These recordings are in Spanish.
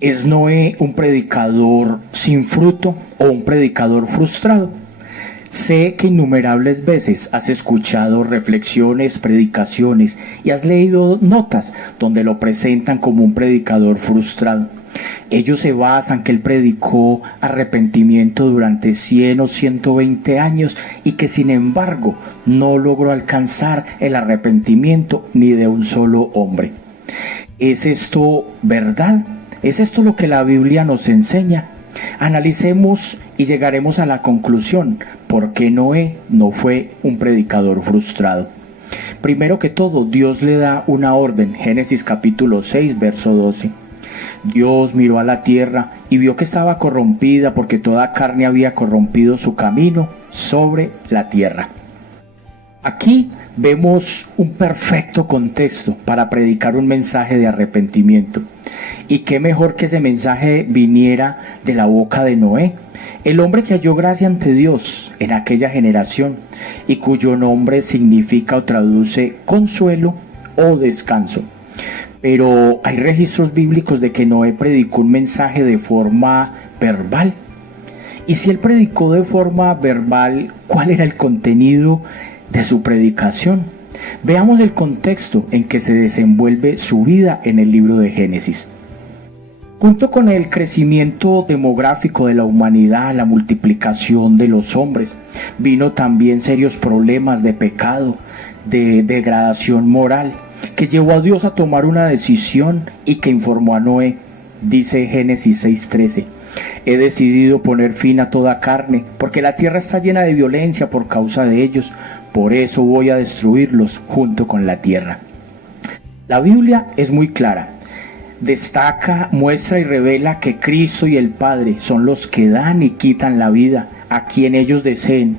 ¿Es Noé un predicador sin fruto o un predicador frustrado? Sé que innumerables veces has escuchado reflexiones, predicaciones y has leído notas donde lo presentan como un predicador frustrado. Ellos se basan que él predicó arrepentimiento durante 100 o 120 años y que sin embargo no logró alcanzar el arrepentimiento ni de un solo hombre. ¿Es esto verdad? ¿Es esto lo que la Biblia nos enseña? Analicemos y llegaremos a la conclusión por qué Noé no fue un predicador frustrado. Primero que todo, Dios le da una orden, Génesis capítulo 6, verso 12. Dios miró a la tierra y vio que estaba corrompida porque toda carne había corrompido su camino sobre la tierra. Aquí vemos un perfecto contexto para predicar un mensaje de arrepentimiento. Y qué mejor que ese mensaje viniera de la boca de Noé, el hombre que halló gracia ante Dios en aquella generación y cuyo nombre significa o traduce consuelo o descanso. Pero hay registros bíblicos de que Noé predicó un mensaje de forma verbal. Y si él predicó de forma verbal, ¿cuál era el contenido de su predicación? Veamos el contexto en que se desenvuelve su vida en el libro de Génesis. Junto con el crecimiento demográfico de la humanidad, la multiplicación de los hombres, vino también serios problemas de pecado, de degradación moral, que llevó a Dios a tomar una decisión y que informó a Noé. Dice Génesis 6:13. He decidido poner fin a toda carne, porque la tierra está llena de violencia por causa de ellos. Por eso voy a destruirlos junto con la tierra. La Biblia es muy clara. Destaca, muestra y revela que Cristo y el Padre son los que dan y quitan la vida a quien ellos deseen.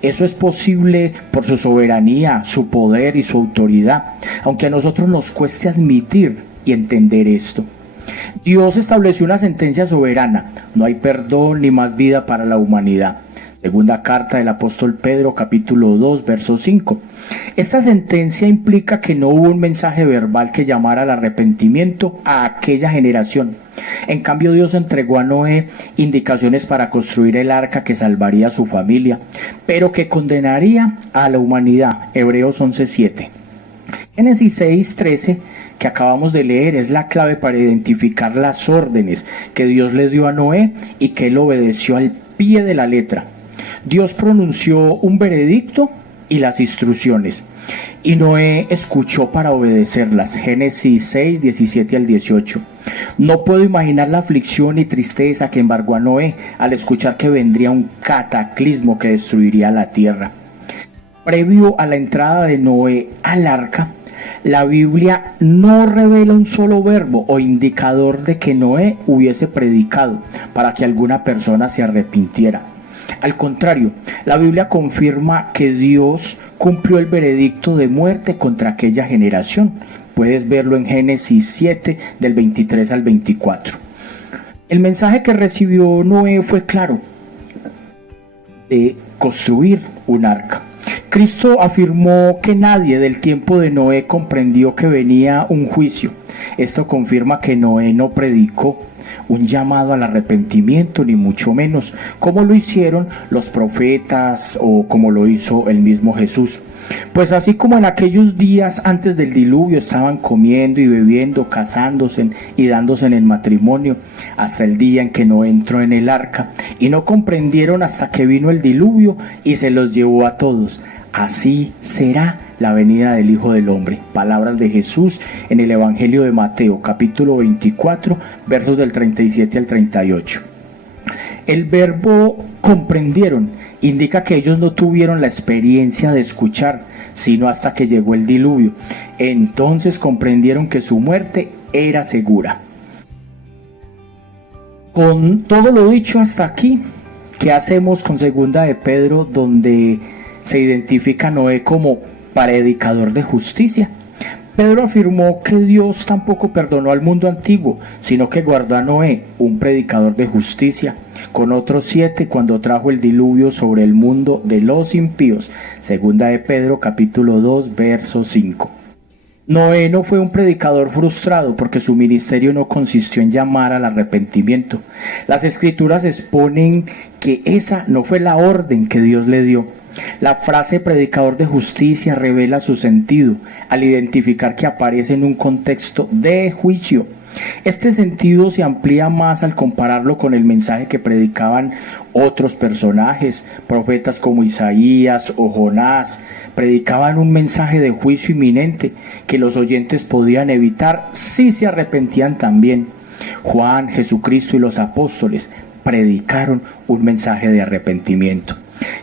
Eso es posible por su soberanía, su poder y su autoridad, aunque a nosotros nos cueste admitir y entender esto. Dios estableció una sentencia soberana: no hay perdón ni más vida para la humanidad. Segunda carta del apóstol Pedro, capítulo 2, verso 5. Esta sentencia implica que no hubo un mensaje verbal que llamara al arrepentimiento a aquella generación. En cambio, Dios entregó a Noé indicaciones para construir el arca que salvaría a su familia, pero que condenaría a la humanidad. Hebreos 11:7. Génesis 6:13, que acabamos de leer, es la clave para identificar las órdenes que Dios le dio a Noé y que él obedeció al pie de la letra. Dios pronunció un veredicto y las instrucciones, y Noé escuchó para obedecerlas. Génesis 6, 17 al 18. No puedo imaginar la aflicción y tristeza que embargó a Noé al escuchar que vendría un cataclismo que destruiría la tierra. Previo a la entrada de Noé al arca, la Biblia no revela un solo verbo o indicador de que Noé hubiese predicado para que alguna persona se arrepintiera. Al contrario, la Biblia confirma que Dios cumplió el veredicto de muerte contra aquella generación. Puedes verlo en Génesis 7, del 23 al 24. El mensaje que recibió Noé fue claro: de construir un arca. Cristo afirmó que nadie del tiempo de Noé comprendió que venía un juicio. Esto confirma que Noé no predicó un llamado al arrepentimiento, ni mucho menos como lo hicieron los profetas o como lo hizo el mismo Jesús. Pues así como en aquellos días antes del diluvio estaban comiendo y bebiendo, casándose y dándose en el matrimonio, hasta el día en que Noé entró en el arca, y no comprendieron hasta que vino el diluvio y se los llevó a todos. Así será la venida del Hijo del Hombre. Palabras de Jesús en el Evangelio de Mateo, capítulo 24, versos del 37 al 38. El verbo comprendieron indica que ellos no tuvieron la experiencia de escuchar, sino hasta que llegó el diluvio. Entonces comprendieron que su muerte era segura. Con todo lo dicho hasta aquí, ¿qué hacemos con segunda de Pedro, donde se identifica a Noé como predicador de justicia? Pedro afirmó que Dios tampoco perdonó al mundo antiguo, sino que guardó a Noé, un predicador de justicia, con otros 7 cuando trajo el diluvio sobre el mundo de los impíos. Segunda de Pedro, capítulo 2, verso 5. Noé no fue un predicador frustrado porque su ministerio no consistió en llamar al arrepentimiento. Las escrituras exponen que esa no fue la orden que Dios le dio. La frase predicador de justicia revela su sentido al identificar que aparece en un contexto de juicio. Este sentido se amplía más al compararlo con el mensaje que predicaban otros personajes, profetas como Isaías o Jonás. Predicaban un mensaje de juicio inminente que los oyentes podían evitar si se arrepentían también. Juan, Jesucristo y los apóstoles predicaron un mensaje de arrepentimiento.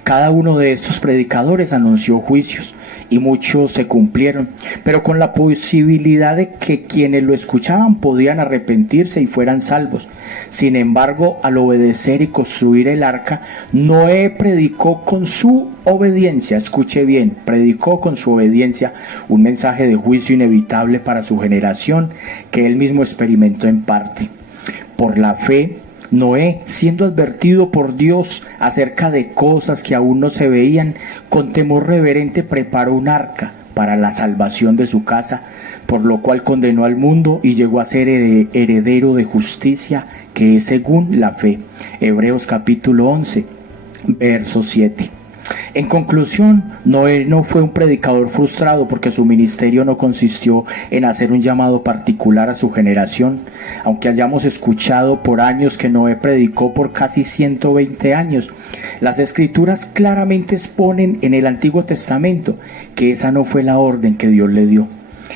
Cada uno de estos predicadores anunció juicios y muchos se cumplieron, pero con la posibilidad de que quienes lo escuchaban podían arrepentirse y fueran salvos. Sin embargo, al obedecer y construir el arca, Noé predicó con su obediencia, escuche bien, predicó con su obediencia un mensaje de juicio inevitable para su generación que él mismo experimentó en parte. Por la fe, Noé, siendo advertido por Dios acerca de cosas que aún no se veían, con temor reverente preparó un arca para la salvación de su casa, por lo cual condenó al mundo y llegó a ser heredero de justicia, que es según la fe. Hebreos capítulo 11, verso 7. En conclusión, Noé no fue un predicador frustrado porque su ministerio no consistió en hacer un llamado particular a su generación. Aunque hayamos escuchado por años que Noé predicó por casi 120 años, las escrituras claramente exponen en el Antiguo Testamento que esa no fue la orden que Dios le dio.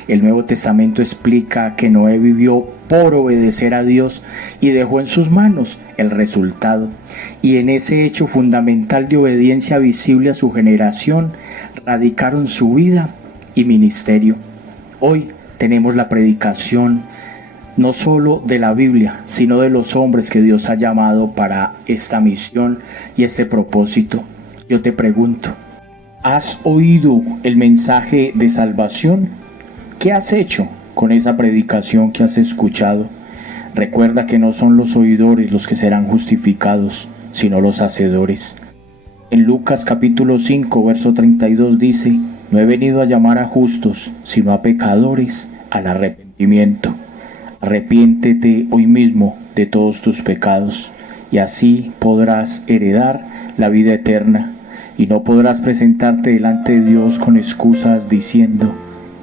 El Nuevo Testamento explica que Noé vivió por obedecer a Dios y dejó en sus manos el resultado. Y en ese hecho fundamental de obediencia visible a su generación, radicaron su vida y ministerio. Hoy tenemos la predicación no solo de la Biblia, sino de los hombres que Dios ha llamado para esta misión y este propósito. Yo te pregunto, ¿has oído el mensaje de salvación? ¿Qué has hecho con esa predicación que has escuchado? Recuerda que no son los oidores los que serán justificados, sino los hacedores. En Lucas capítulo 5, verso 32 dice: no he venido a llamar a justos, sino a pecadores al arrepentimiento. Arrepiéntete hoy mismo de todos tus pecados, y así podrás heredar la vida eterna, y no podrás presentarte delante de Dios con excusas diciendo: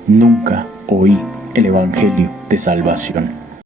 nunca oí el Evangelio de salvación.